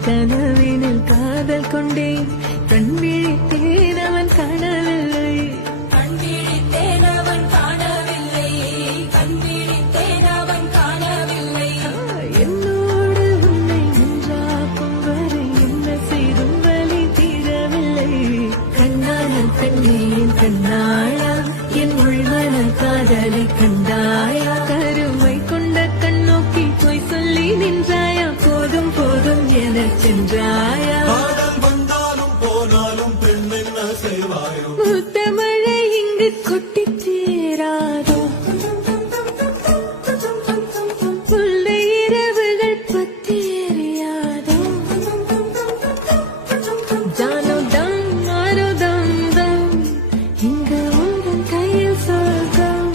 கனவினில் காதல் கொண்டேன் கண் விழித்தேன் அவன் காணவில்லை கண் விழித்தேன் அவன் காணவில்லை கண் விழித்தேன் அவன் காணவில்லை என்னோடு உன்னை நின்றாக்கும் வரை என்ன செய்தும் வலி தீரவில்லை கண்ணான பெண்ணேன் கண்ணாளா என் உள்மன காதலை கண்டாயா கருமை கொண்ட கண்ணோக்கி போய் சொல்லி நின்றாயா போதும் போதும் என சென்றாயா வந்தாலும் போனாலும் பெண் என்ன செய்வாயோ மூத்த மழை இங்கு கொட்டி சேராதோ முல்லை இரவுகள் பத்தி எறியாதோ ஜானோ தம் மாரோ தம் தம் இங்கு உங்கள் கையில் சொர்க்கம்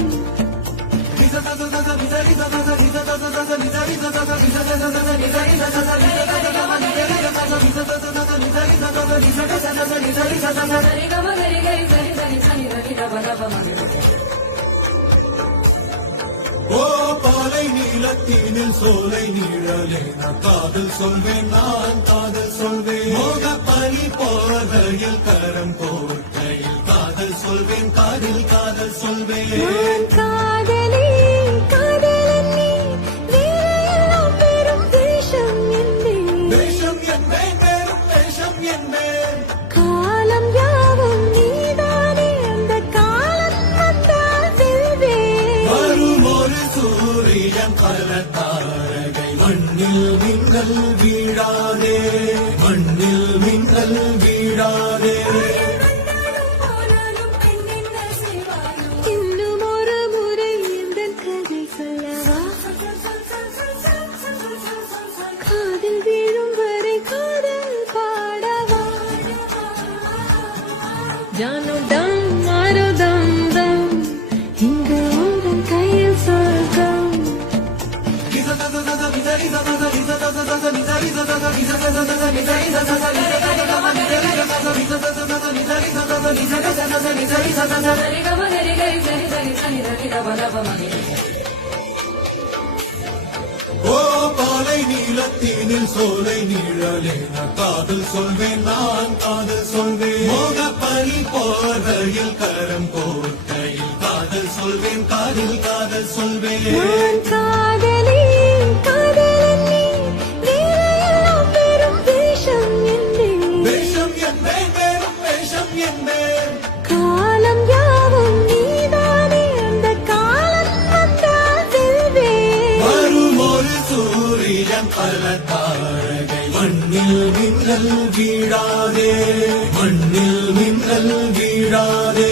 ஓ பாலை நீலத்தீனில் சோலை நீழலே நான் காதல் சொல்வேன் நான் காதல் சொல்வேன் மோக பனி போதையில் கரம் போர்க்கையில் காதல் சொல்வேன் காதில் காதல் சொல்வேன் காதலி காதலன் நீ வேறையெல்லாம் பெரும் தேசம் என்பேன் தேசம் என்பேன் வேறும் தேசம் என்பேன் காலம் யாவும் நீதானே அந்த காலம் வந்தால் செல்வேன் வரும் ஒரு சூரியன் பல தாரகை மண்ணில் மின்னல் வீழாதே மண்ணில் மின்னல் வீழாதே இன்னும் ஒரு முறை இந்த கதை சொல்லவா காதில் வீழும் வரை காதல் பாடவா ஜானோ தம் மாரோ தம் தம் இங்கு உங்கள் கையில் சொர்க்கம் ஓ பாலை நீலத்தீனில் சோலை நீழலே நான் காதல் சொல்வேன் நான் காதல் சொல்வேன் மோக பனி போதையில் கரம் போர்க்கையில் காதல் சொல்வேன் காதில் காதல் சொல்வேன் நான் காதலி காதலன் நீ வேறையெல்லாம் பெரும் தேசம் என்பேன் வேஷம் என்பேன் வேறும் வேஷம் என்பேன் காலம் யாவும் நீதானே அந்த காலம் வந்தால் செல்வேன் வரும் ஒரு சூரியன் பல தாரகை மண்ணில் மின்னல் வீழாதே மண்ணில் மின்னல் வீழாதே